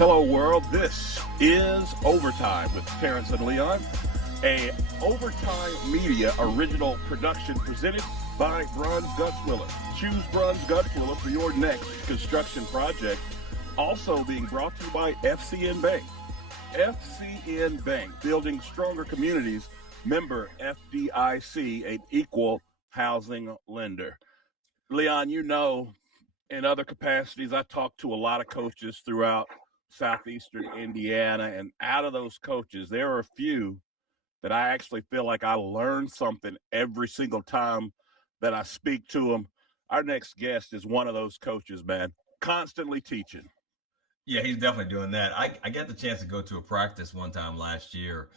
Hello, world. This is Overtime with Terrence and Leon, a Overtime Media original production presented by Bruns Gutzwiller. Choose Bruns Gutzwiller for your next construction project. Also being brought to you by FCN Bank. FCN Bank, building stronger communities. Member FDIC, an equal housing lender. Leon, you know, in other capacities, I talk to a lot of coaches throughout Southeastern Indiana, and out of those coaches, there are a few that I actually feel like I learn something every single time that I speak to them. Our next guest is one of those coaches, man, constantly teaching. Yeah, he's definitely doing that. I got the chance to go to a practice one time last year,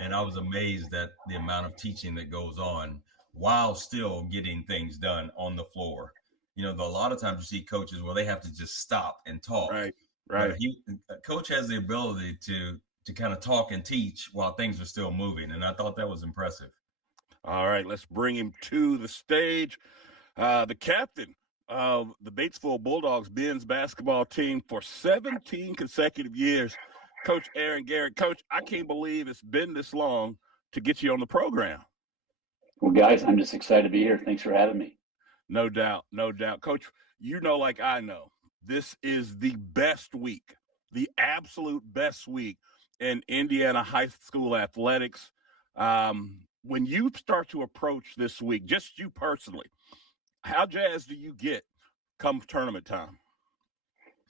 and I was amazed at the amount of teaching that goes on while still getting things done on the floor. A lot of times you see coaches where they have to just stop and talk, Right, but right. coach has the ability to kind of talk and teach while things are still moving, and I thought that was impressive. All right, let's bring him to the stage. The captain of the Batesville Bulldogs men's basketball team for 17 consecutive years, Coach Aaron Garrett. Coach, I can't believe it's been this long to get you on the program. Well, guys, I'm just excited to be here. Thanks for having me. No doubt, no doubt. Coach, you know like I know, this is the best week, the absolute best week in Indiana high school athletics. When you start to approach this week, just you personally, how jazzed do you get come tournament time?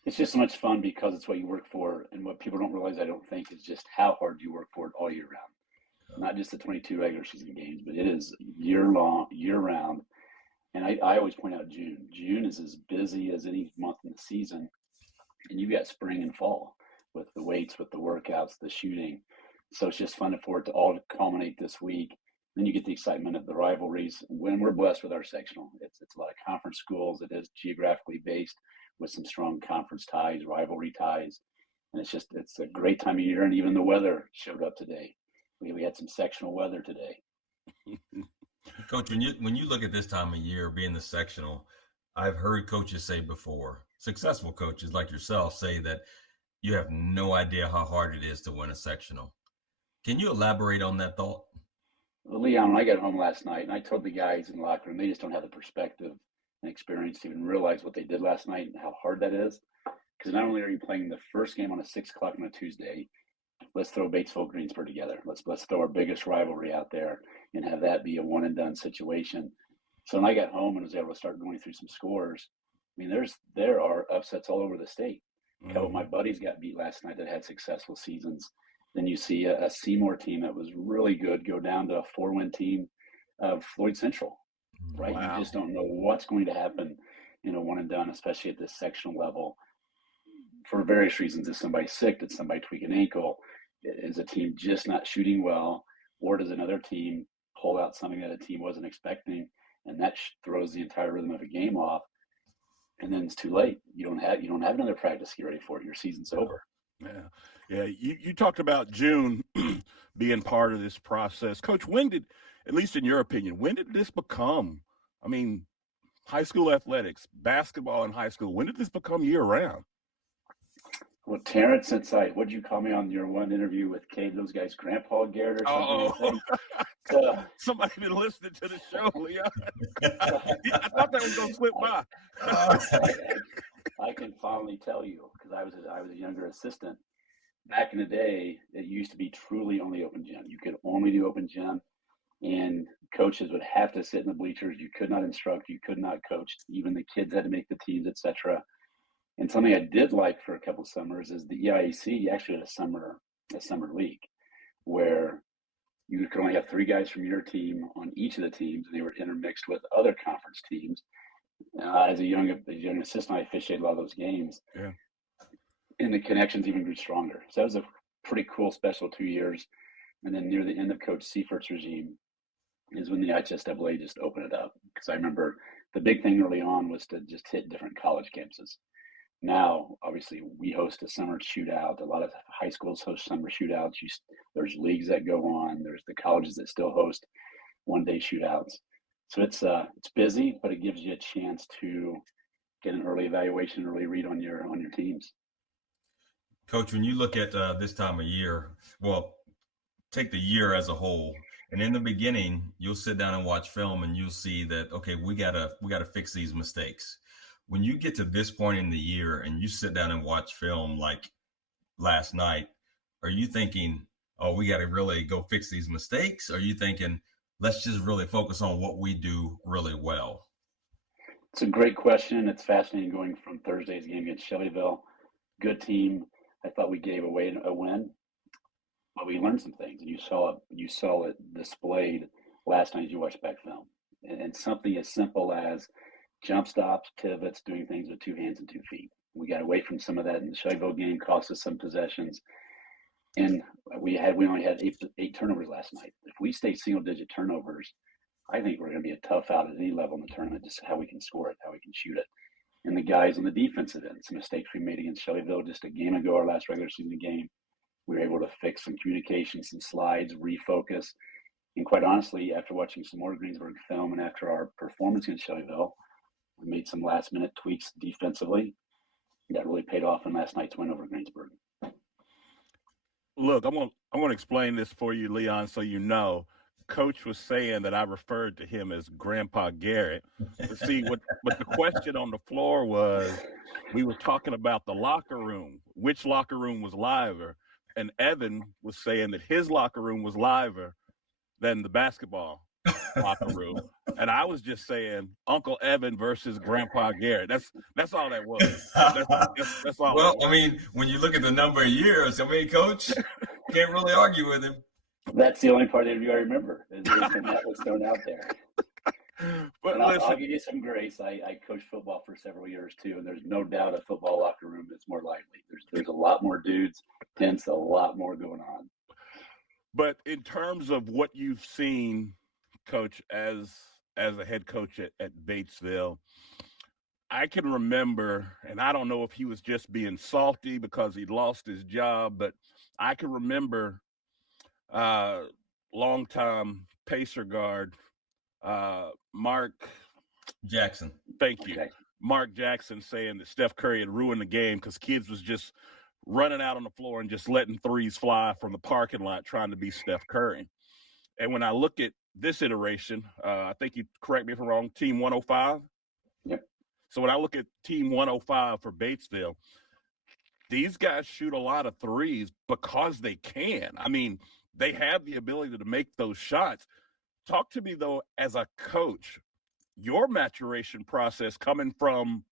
It's just so much fun because it's what you work for, and what people don't realize, I don't think, is just how hard you work for it all year round. Not just the 22 regular season games, but it is year long, year round. And I always point out June. June is as busy as any month in the season, and you've got spring and fall with the weights, with the workouts, the shooting. So it's just fun for it to all culminate this week. Then you get the excitement of the rivalries. When we're blessed with our sectional, it's a lot of conference schools. It is geographically based with some strong conference ties, rivalry ties, and it's a great time of year. And even the weather showed up today. We had some sectional weather today. Coach, when you look at this time of year being the sectional, I've heard coaches say before, successful coaches like yourself say that you have no idea how hard it is to win a sectional. Can you elaborate on that thought? Well, Leon, when I got home last night, and I told the guys in the locker room, they just don't have the perspective and experience to even realize what they did last night and how hard that is. Because not only are you playing the first game on a 6 o'clock on a Tuesday, let's throw Batesville Greensboro together. Let's throw our biggest rivalry out there and have that be a one and done situation. So when I got home and was able to start going through some scores, I mean, there are upsets all over the state. A couple of my buddies got beat last night that had successful seasons. Then you see a Seymour team that was really good go down to a 4-win team of Floyd Central, right? Wow. You just don't know what's going to happen in a one and done, especially at this sectional level. For various reasons, is somebody sick? Did somebody tweak an ankle? Is a team just not shooting well? Or does another team pull out something that a team wasn't expecting? And that throws the entire rhythm of a game off. And then it's too late. You don't have another practice to get ready for it. Your season's over. Yeah. You talked about June being part of this process. Coach, when did, at least in your opinion, when did this become, high school athletics, basketball in high school, when did this become year round? Well, Terrence, what'd you call me on your one interview with Cade, those guys, Grandpa Garrett or something? Somebody been listening to the show, Leon. I thought that was going to slip by. I can fondly tell you, because I was a younger assistant. Back in the day, it used to be truly only open gym. You could only do open gym, and coaches would have to sit in the bleachers. You could not instruct. You could not coach. Even the kids had to make the teams, etc. And something I did like for a couple of summers is the EIAC actually had a summer league where you could only have 3 guys from your team on each of the teams, and they were intermixed with other conference teams. As a young assistant, I officiated a lot of those games. Yeah. And the connections even grew stronger. So that was a pretty cool special 2 years. And then near the end of Coach Seifert's regime is when the IHSAA just opened it up. Because I remember the big thing early on was to just hit different college campuses. Now, obviously, we host a summer shootout. A lot of high schools host summer shootouts. There's leagues that go on. There's the colleges that still host one-day shootouts. So it's busy, but it gives you a chance to get an early evaluation, early read on your teams. Coach, when you look at this time of year, well, take the year as a whole, and in the beginning, you'll sit down and watch film, and you'll see that okay, we gotta fix these mistakes. When you get to this point in the year, and you sit down and watch film like last night, are you thinking, oh, we got to really go fix these mistakes? Or are you thinking, let's just really focus on what we do really well? It's a great question. It's fascinating going from Thursday's game against Shelbyville. Good team. I thought we gave away a win, but we learned some things, and you saw it displayed last night as you watched back film. And something as simple as jump stops, pivots, doing things with 2 hands and 2 feet. We got away from some of that in the Shelbyville game, cost us some possessions. And we only had eight turnovers last night. If we stay single digit turnovers, I think we're going to be a tough out at any level in the tournament, just how we can score it, how we can shoot it. And the guys on the defensive end, some mistakes we made against Shelbyville just a game ago, our last regular season game, we were able to fix some communication, some slides, refocus. And quite honestly, after watching some more Greensburg film and after our performance against Shelbyville, we made some last minute tweaks defensively that really paid off in last night's win over Greensburg. Look, I'm gonna explain this for you, Leon, so you know. Coach was saying that I referred to him as Grandpa Garrett. But see, what the question on the floor was, we were talking about the locker room, which locker room was liver, and Evan was saying that his locker room was liver than the basketball locker room, and I was just saying Uncle Evan versus Grandpa Garrett. That's all that was. That's all. Well, I mean, when you look at the number of years, I mean, Coach, can't really argue with him. That's the only part of the interview I remember. Is that was thrown out there. But I'll give you some grace. I coached football for several years too, and there's no doubt a football locker room is more lively. There's a lot more dudes, hence a lot more going on. But in terms of what you've seen, Coach, as a head coach at Batesville, I can remember, and I don't know if he was just being salty because he'd lost his job, but I can remember longtime Pacer guard Mark Jackson. Thank you. Okay. Mark Jackson saying that Steph Curry had ruined the game because kids was just running out on the floor and just letting threes fly from the parking lot trying to be Steph Curry. And when I look at this iteration, I think you correct me if I'm wrong, Team 105? Yep. So when I look at Team 105 for Batesville, these guys shoot a lot of threes because they can. I mean, they have the ability to make those shots. Talk to me, though, as a coach, your maturation process coming from,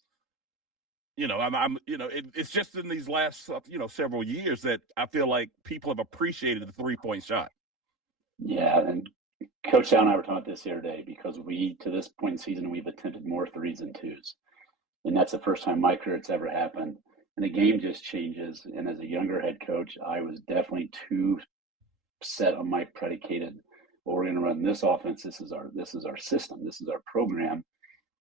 it's just in these last, several years that I feel like people have appreciated the 3-point shot. Yeah, and Coach Al and I were talking about this the other day because to this point in the season, we've attempted more threes than twos. And that's the first time in my career it's ever happened. And the game just changes. And as a younger head coach, I was definitely too set on my predicated, well, we're going to run this offense. This is our system. This is our program.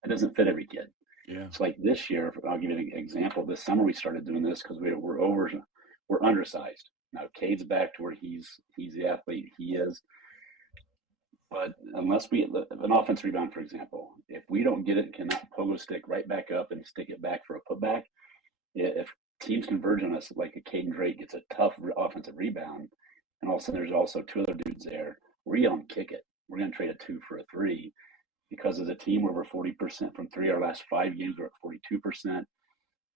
It doesn't fit every kid. Yeah. It's like this year, I'll give you an example. This summer we started doing this because we're undersized. Now Cade's back to where he's the athlete he is. But unless an offense rebound, for example, if we don't get it, cannot pogo stick right back up and stick it back for a putback, if teams converge on us, like a Caden Drake gets a tough offensive rebound, and all of a sudden there's also two other dudes there, we're yelling kick it. We're going to trade a 2 for a 3 because as a team, we're over 40% from 3. Our last 5 games, we're at 42%.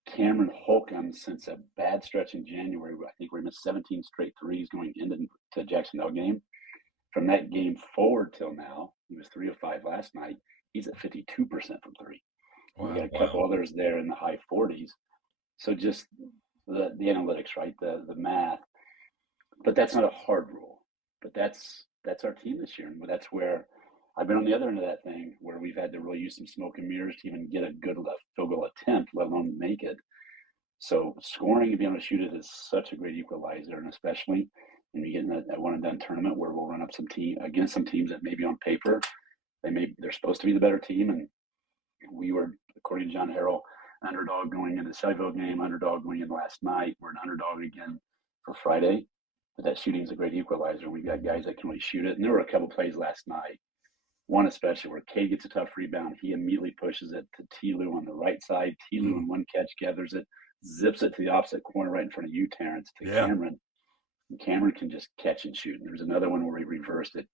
Cameron Holcomb, since a bad stretch in January, I think we missed 17 straight threes going into the Jacksonville game. From that game forward till now, he was 3 of 5 last night. He's at 52% from 3. Wow, we got a couple others there in the high 40s. So just the analytics, right? The math. But that's not a hard rule. But that's our team this year. And that's where I've been on the other end of that thing, where we've had to really use some smoke and mirrors to even get a good field goal attempt, let alone make it. So scoring and being able to shoot it is such a great equalizer, and especially when you get in that one and done tournament where we'll run up some teams that maybe on paper they're supposed to be the better team, and we were, according to John Harrell, underdog going into the Shelbyville game, underdog going in last night. We're an underdog again for Friday, but that shooting is a great equalizer. We've got guys that can really shoot it, and there were a couple plays last night. One especially where Cade gets a tough rebound. He immediately pushes it to T. Lou on the right side. T. Lou in one catch gathers it, zips it to the opposite corner right in front of you, Terrence, to Cameron. And Cameron can just catch and shoot. And there was another one where he reversed it.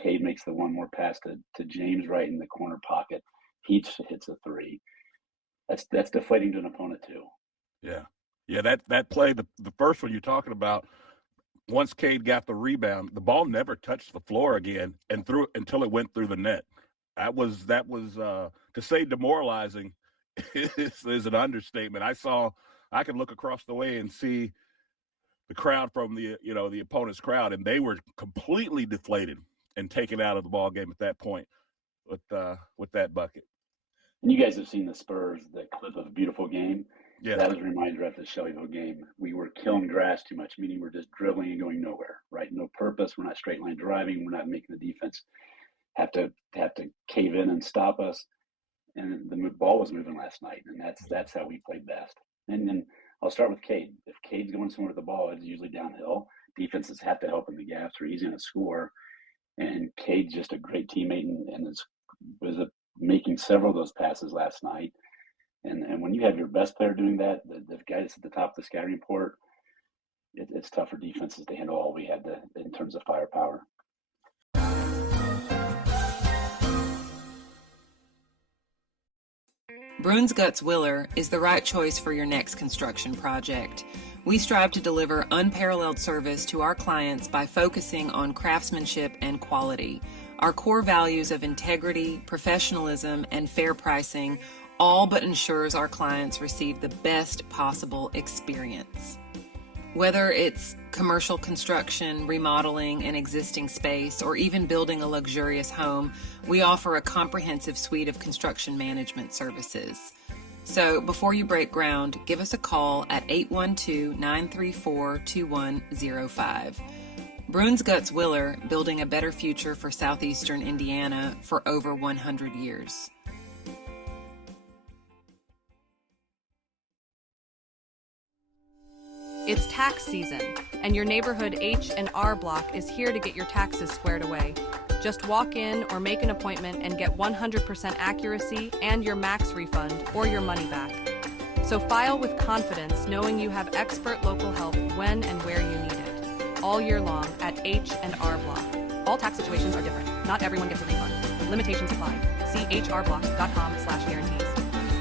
Cade makes the one more pass to James right in the corner pocket. He hits a three. That's deflating to an opponent too. Yeah. That play, the first one you're talking about, once Cade got the rebound, the ball never touched the floor again and through until it went through the net. That was to say demoralizing is an understatement. I could look across the way and see the crowd from the opponent's crowd, and they were completely deflated and taken out of the ball game at that point with that bucket. And you guys have seen the Spurs, the clip of a beautiful game. Yeah. That was a reminder after the Shelbyville game. We were killing grass too much, meaning we're just dribbling and going nowhere, right? No purpose. We're not straight line driving. We're not making the defense have to cave in and stop us. And the ball was moving last night, and that's how we played best. And then I'll start with Cade. If Cade's going somewhere with the ball, it's usually downhill. Defenses have to help in the gaps, or he's going to score. And Cade's just a great teammate, and was making several of those passes last night. And when you have your best player doing that, the guy that's at the top of the scouting report, it's tough for defenses to handle all we had in terms of firepower. Bruns Guts Willer is the right choice for your next construction project. We strive to deliver unparalleled service to our clients by focusing on craftsmanship and quality. Our core values of integrity, professionalism, and fair pricing all but ensures our clients receive the best possible experience. Whether it's commercial construction, remodeling an existing space, or even building a luxurious home, we offer a comprehensive suite of construction management services. So before you break ground, give us a call at 812-934-2105. Bruns Guts Willer, building a better future for southeastern Indiana for over 100 years. It's tax season, and your neighborhood H&R Block is here to get your taxes squared away. Just walk in or make an appointment and get 100% accuracy and your max refund or your money back. So file with confidence, knowing you have expert local help when and where you need it. All year long at H&R Block. All tax situations are different. Not everyone gets a refund. Limitations apply. See hrblock.com/guarantees.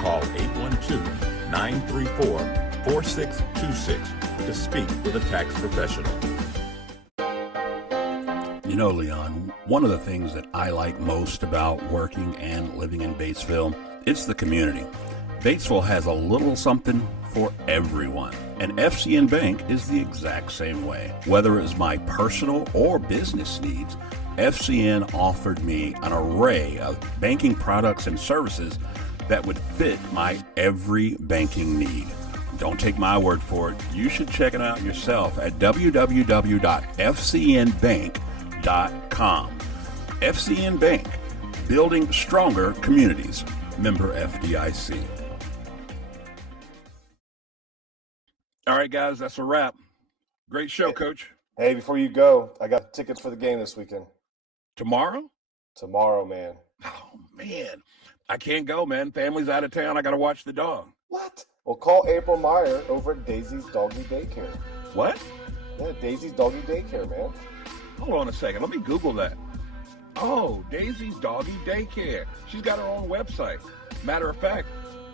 Call 812-934-4626 to speak with a tax professional. You know, Leon, one of the things that I like most about working and living in Batesville, it's the community. Batesville has a little something for everyone, and FCN Bank is the exact same way. Whether it's my personal or business needs, FCN offered me an array of banking products and services that would fit my every banking need. Don't take my word for it. You should check it out yourself at www.fcnbank.com. FCN Bank, building stronger communities. Member FDIC. All right, guys, that's a wrap. Great show, Coach. Hey, before you go, I got tickets for the game this weekend. Tomorrow? Tomorrow, man. Oh, man. I can't go, man. Family's out of town. I got to watch the dog. What? Well, call April Meyer over at Daisy's Doggy Daycare. What? Yeah, Daisy's Doggy Daycare, man. Hold on a second. Let me Google that. Oh, Daisy's Doggy Daycare. She's got her own website. Matter of fact,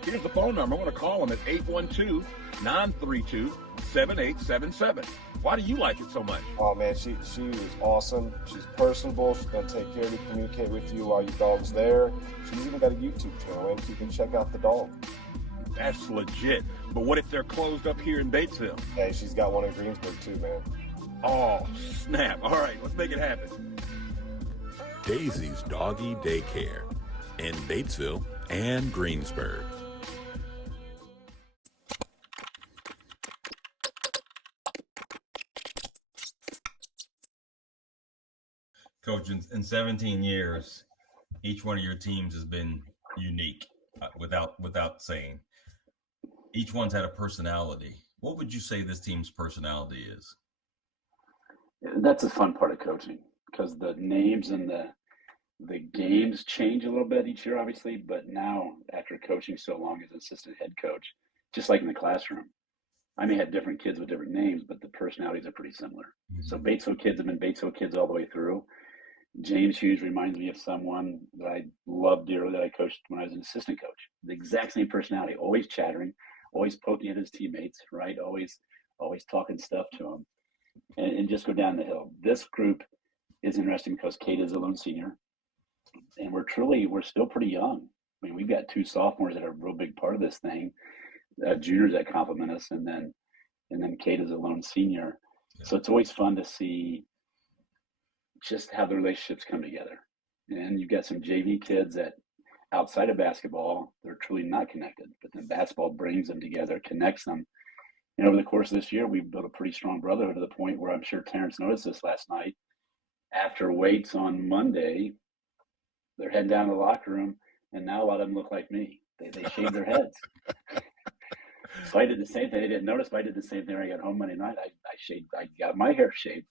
here's the phone number. I want to call them at 812-932-7877. Why do you like it so much? Oh, man, she is awesome. She's personable. She's going to take care of you, communicate with you while your dog's there. She's even got a YouTube channel, and you can check out the dog. That's legit. But what if they're closed up here in Batesville? Hey, she's got one in Greensburg, too, man. Oh, snap. All right, let's make it happen. Daisy's Doggy Daycare in Batesville and Greensburg. Coach, in 17 years, each one of your teams has been unique, without saying. Each one's had a personality. What would you say this team's personality is? That's the fun part of coaching, because the names and the games change a little bit each year, obviously. But now, after coaching so long as assistant head coach, just like in the classroom. I may have different kids with different names, but the personalities are pretty similar. So Batesville kids have been Batesville kids all the way through. James Hughes reminds me of someone that I love dearly that I coached when I was an assistant coach. The exact same personality, always chattering, always poking at his teammates, right? Always talking stuff to them, and just go down the hill. This group is interesting because Kate is a lone senior, and we're still pretty young. I mean, we've got 2 sophomores that are a real big part of this thing, juniors that complement us, and then Kate is a lone senior. So it's always fun to see just how the relationships come together. And you've got some JV kids that outside of basketball, they're truly not connected, but then basketball brings them together, connects them. And over the course of this year, we've built a pretty strong brotherhood to the point where I'm sure Terrence noticed this last night. After weights on Monday, they're heading down to the locker room, and now a lot of them look like me. They shave their heads. So I did the same thing. They didn't notice, but I did the same thing when I got home Monday night. I got my hair shaved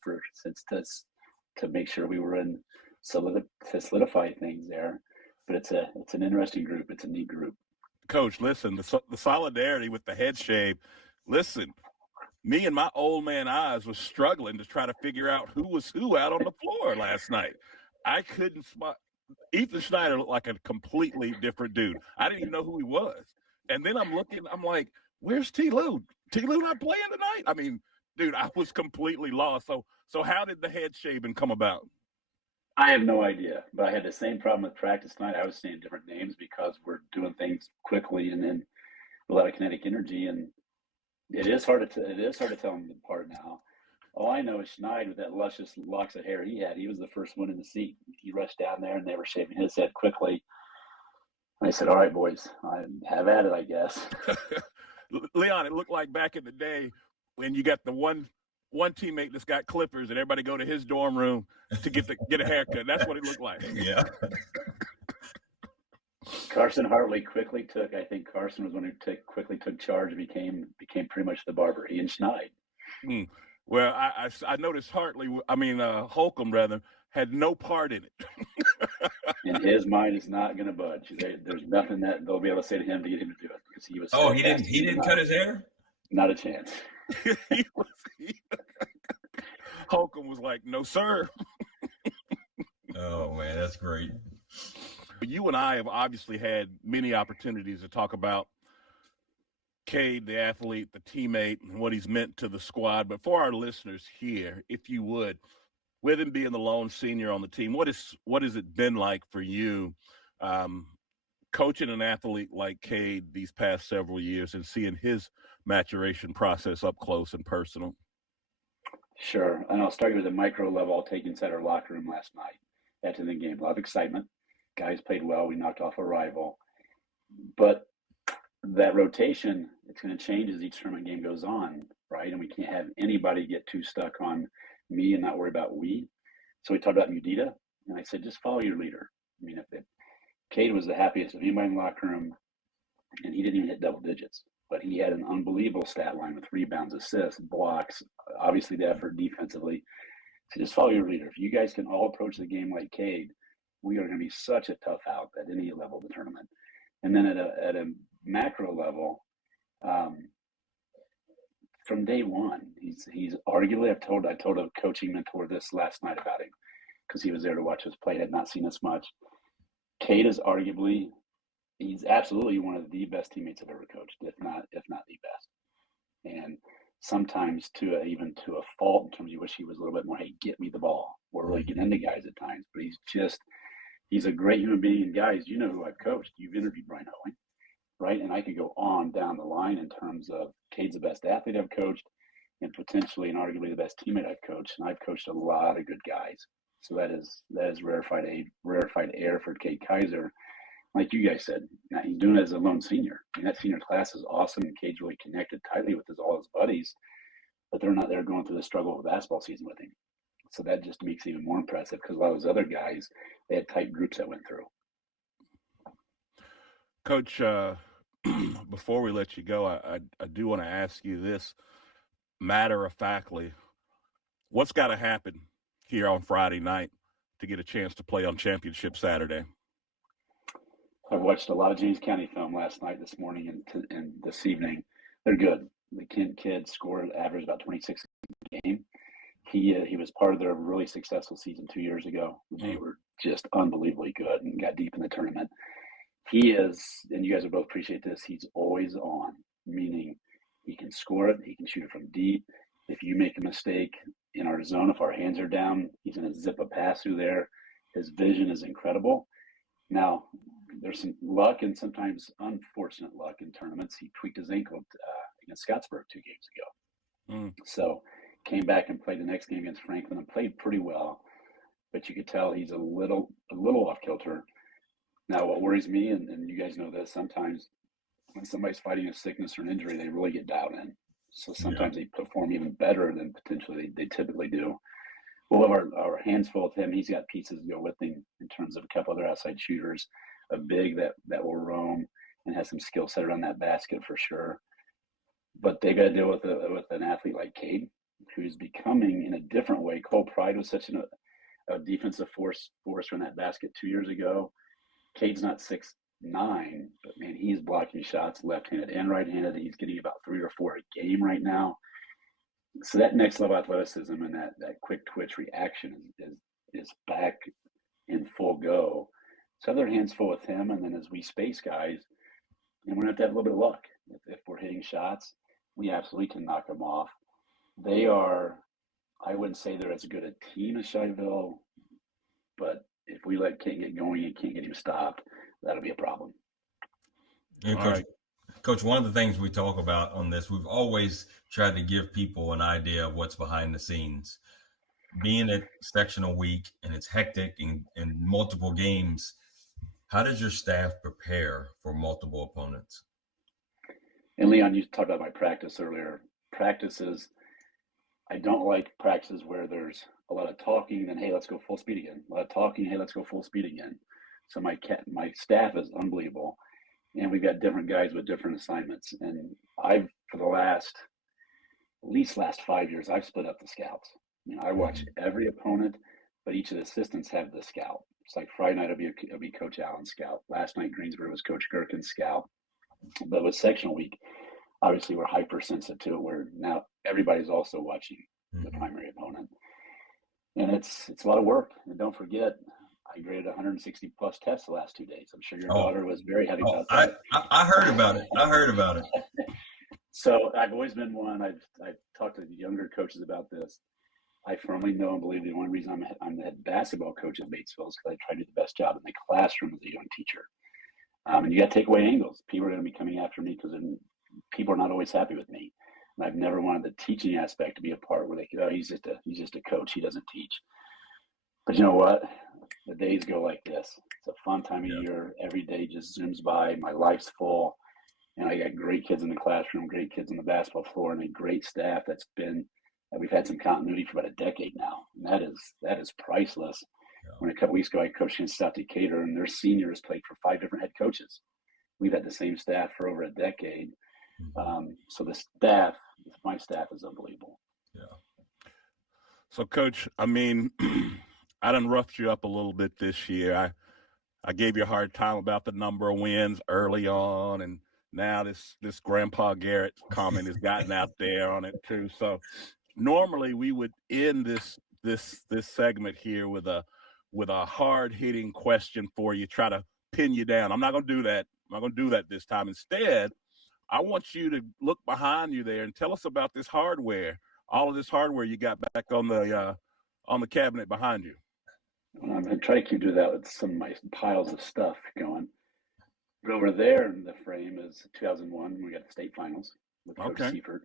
to make sure we were to solidify things there. But it's an interesting group. It's a neat group. Coach, listen, the solidarity with the head shave. Listen, me and my old man eyes was struggling to try to figure out who was who out on the floor last night. I couldn't spot. Ethan Schneider looked like a completely different dude. I didn't even know who he was. And then I'm like, where's T. Lou? T. Lou not playing tonight? I mean, dude, I was completely lost. So how did the head shaving come about? I have no idea, but I had the same problem with practice tonight. I was saying different names because we're doing things quickly and then a lot of kinetic energy, and it is hard to tell them apart now. All I know is Schneider, with that luscious locks of hair he had, he was the first one in the seat. He rushed down there, and they were shaving his head quickly. I said, all right, boys, I have at it, I guess. Leon, it looked like back in the day when you got the one teammate that's got clippers and everybody go to his dorm room to get a haircut. That's what it looked like. Yeah. Carson Hartley quickly took, I think Carson was one who quickly took charge and became pretty much the barber. He and Schneid. Well, I noticed Holcomb rather, had no part in it. And his mind is not going to budge. There's nothing that they'll be able to say to him to get him to do it because he was. Oh, he didn't cut his hair? Not a chance. Holcomb was like, no, sir. Oh, man, that's great. You and I have obviously had many opportunities to talk about Cade, the athlete, the teammate, and what he's meant to the squad. But for our listeners here, if you would, with him being the lone senior on the team, what has it been like for you coaching an athlete like Cade these past several years and seeing his maturation process up close and personal? Sure. And I'll start with the micro level. I'll take inside our locker room last night after the game. A lot of excitement. Guys played well. We knocked off a rival. But that rotation, it's going to change as each tournament game goes on, right? And we can't have anybody get too stuck on me and not worry about we. So we talked about Mudita, and I said, just follow your leader. I mean, Cade was the happiest of anybody in the locker room, and he didn't even hit double digits. But he had an unbelievable stat line with rebounds, assists, blocks, obviously the effort defensively. So just follow your leader. If you guys can all approach the game like Cade, we are going to be such a tough out at any level of the tournament. And then at a macro level, from day one, he's arguably, I told a coaching mentor this last night about him because he was there to watch us play, had not seen us much. Cade is he's absolutely one of the best teammates I've ever coached, if not the best. And sometimes even to a fault in terms of you wish he was a little bit more, hey, get me the ball, or really get into guys at times. But he's a great human being. And guys, you know who I've coached. You've interviewed Brian Owen, right? And I could go on down the line in terms of Cade's the best athlete I've coached and potentially and arguably the best teammate I've coached. And I've coached a lot of good guys. So that is rarefied air for Cade Kaiser. Like you guys said, now he's doing it as a lone senior. I mean, that senior class is awesome, and Cade's really connected tightly with all his buddies, but they're not there going through the struggle of the basketball season with him. So that just makes it even more impressive because a lot of those other guys, they had tight groups that went through. Coach, before we let you go, I do want to ask you this matter-of-factly. What's got to happen here on Friday night to get a chance to play on Championship Saturday? I watched a lot of James County film last night, this morning, and this evening. They're good. The kid scored average about 26 a game. He was part of their really successful season 2 years ago. They were just unbelievably good and got deep in the tournament. He is, and you guys will both appreciate this, he's always on, meaning he can score it, he can shoot it from deep. If you make a mistake in our zone, if our hands are down, he's going to zip a pass through there. His vision is incredible. Now, there's some luck and sometimes unfortunate luck in tournaments. He tweaked his ankle against Scottsburg 2 games ago. So came back and played the next game against Franklin and played pretty well, but you could tell he's a little off kilter. Now, what worries me, and you guys know this, sometimes when somebody's fighting a sickness or an injury, they really get dialed in. So sometimes they perform even better than potentially they typically do. We'll have our hands full with him. He's got pieces to go with him in terms of a couple other outside shooters, a big that will roam and has some skill set around that basket for sure. But they got to deal with an athlete like Cade, who's becoming in a different way. Cole Pride was such a defensive force around that basket 2 years ago. Cade's not 6'9", but man, he's blocking shots left-handed and right-handed. He's getting about 3 or 4 a game right now. So that next level athleticism and that quick twitch reaction is back in full go. So their hands full with him, and then as we space guys, and we're gonna have to have a little bit of luck. If we're hitting shots, we absolutely can knock them off. They are, I wouldn't say they're as good a team as Shyville, but if we let Kent get going and can't get him stopped, that'll be a problem. Yeah, Coach, one of the things we talk about on this, we've always tried to give people an idea of what's behind the scenes. Being at sectional week and it's hectic and multiple games, how does your staff prepare for multiple opponents? And Leon, you talked about my practice earlier. Practices, I don't like practices where there's a lot of talking, then hey, let's go full speed again. A lot of talking, hey, let's go full speed again. So my staff is unbelievable, and we've got different guys with different assignments. And for the last 5 years, I've split up the scouts. I watch every opponent, but each of the assistants have the scout. It's like Friday night it'll be Coach Allen's scout. Last night Greensboro was Coach Gherkin's scout. But with sectional week, obviously we're hypersensitive to it, where now everybody's also watching the primary opponent. And it's a lot of work. And don't forget, I graded 160 plus tests the last 2 days. I'm sure your daughter was very happy about that. I heard about it. So I've always been one. I've talked to the younger coaches about this. I firmly know and believe the only reason I'm the head basketball coach at Batesville is because I try to do the best job in the classroom as a young teacher. And you got to take away angles. People are going to be coming after me because people are not always happy with me. And I've never wanted the teaching aspect to be a part where they go, oh, he's just a coach. He doesn't teach. But you know what? The days go like this. It's a fun time of year. Every day just zooms by. My life's full. And I got great kids in the classroom, great kids on the basketball floor, and a great staff we've had some continuity for about a decade now. And that is priceless. Yeah. When a couple weeks ago I coached against South Decatur, and their seniors played for 5 different head coaches. We've had the same staff for over a decade. So my staff is unbelievable. Yeah. So Coach, I mean, I done roughed you up a little bit this year. I gave you a hard time about the number of wins early on, and now this Grandpa Garrett comment has gotten out there on it too. So normally we would end this segment here with a hard hitting question for you, try to pin you down. I'm not going to do that. I'm not going to do that this time. Instead, I want you to look behind you there and tell us about this hardware, all of this hardware you got back on the cabinet behind you. I'm going to try to keep doing that with some of my piles of stuff going. But over there in the frame is 2001. We got the state finals with Coach Seifert.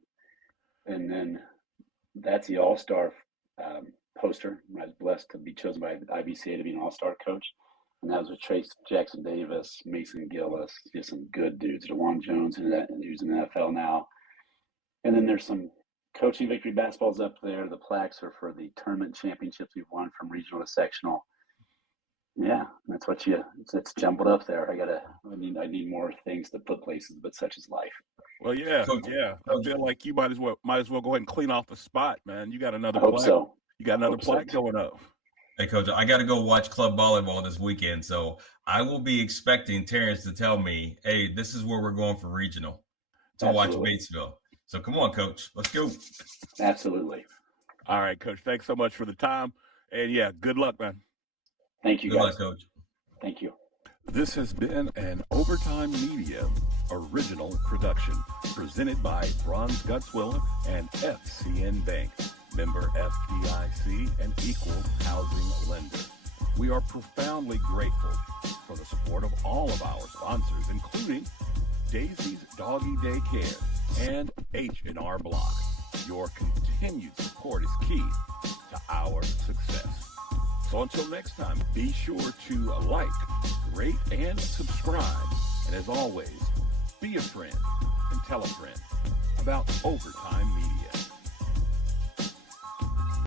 And then that's the all-star poster. I was blessed to be chosen by the IBCA to be an all-star coach. And that was with Trace Jackson Davis, Mason Gillis, just some good dudes. DeJuan Jones, who's in the NFL now. And then there's some coaching victory basketballs up there. The plaques are for the tournament championships we've won from regional to sectional. Yeah, that's what it's jumbled up there. I need more things to put places, but such is life. Well, yeah. I feel like you might as well go ahead and clean off the spot, man. You got another plaque. So. You got another plaque going up. Hey, Coach, I got to go watch club volleyball this weekend, so I will be expecting Terrence to tell me, hey, this is where we're going for regional. to watch Batesville. So come on, Coach. Let's go. Absolutely. All right, Coach. Thanks so much for the time. And yeah, good luck, man. Thank you, Good guys. luck, Coach. Thank you. This has been an Overtime Media original production presented by Bronze Gutzwiller and FCN Bank, member FDIC and equal housing lender. We are profoundly grateful for the support of all of our sponsors, including Daisy's Doggy Daycare and H&R Block. Your continued support is key to our success. So until next time, be sure to like, rate, and subscribe. And as always, be a friend and tell a friend about Overtime Media.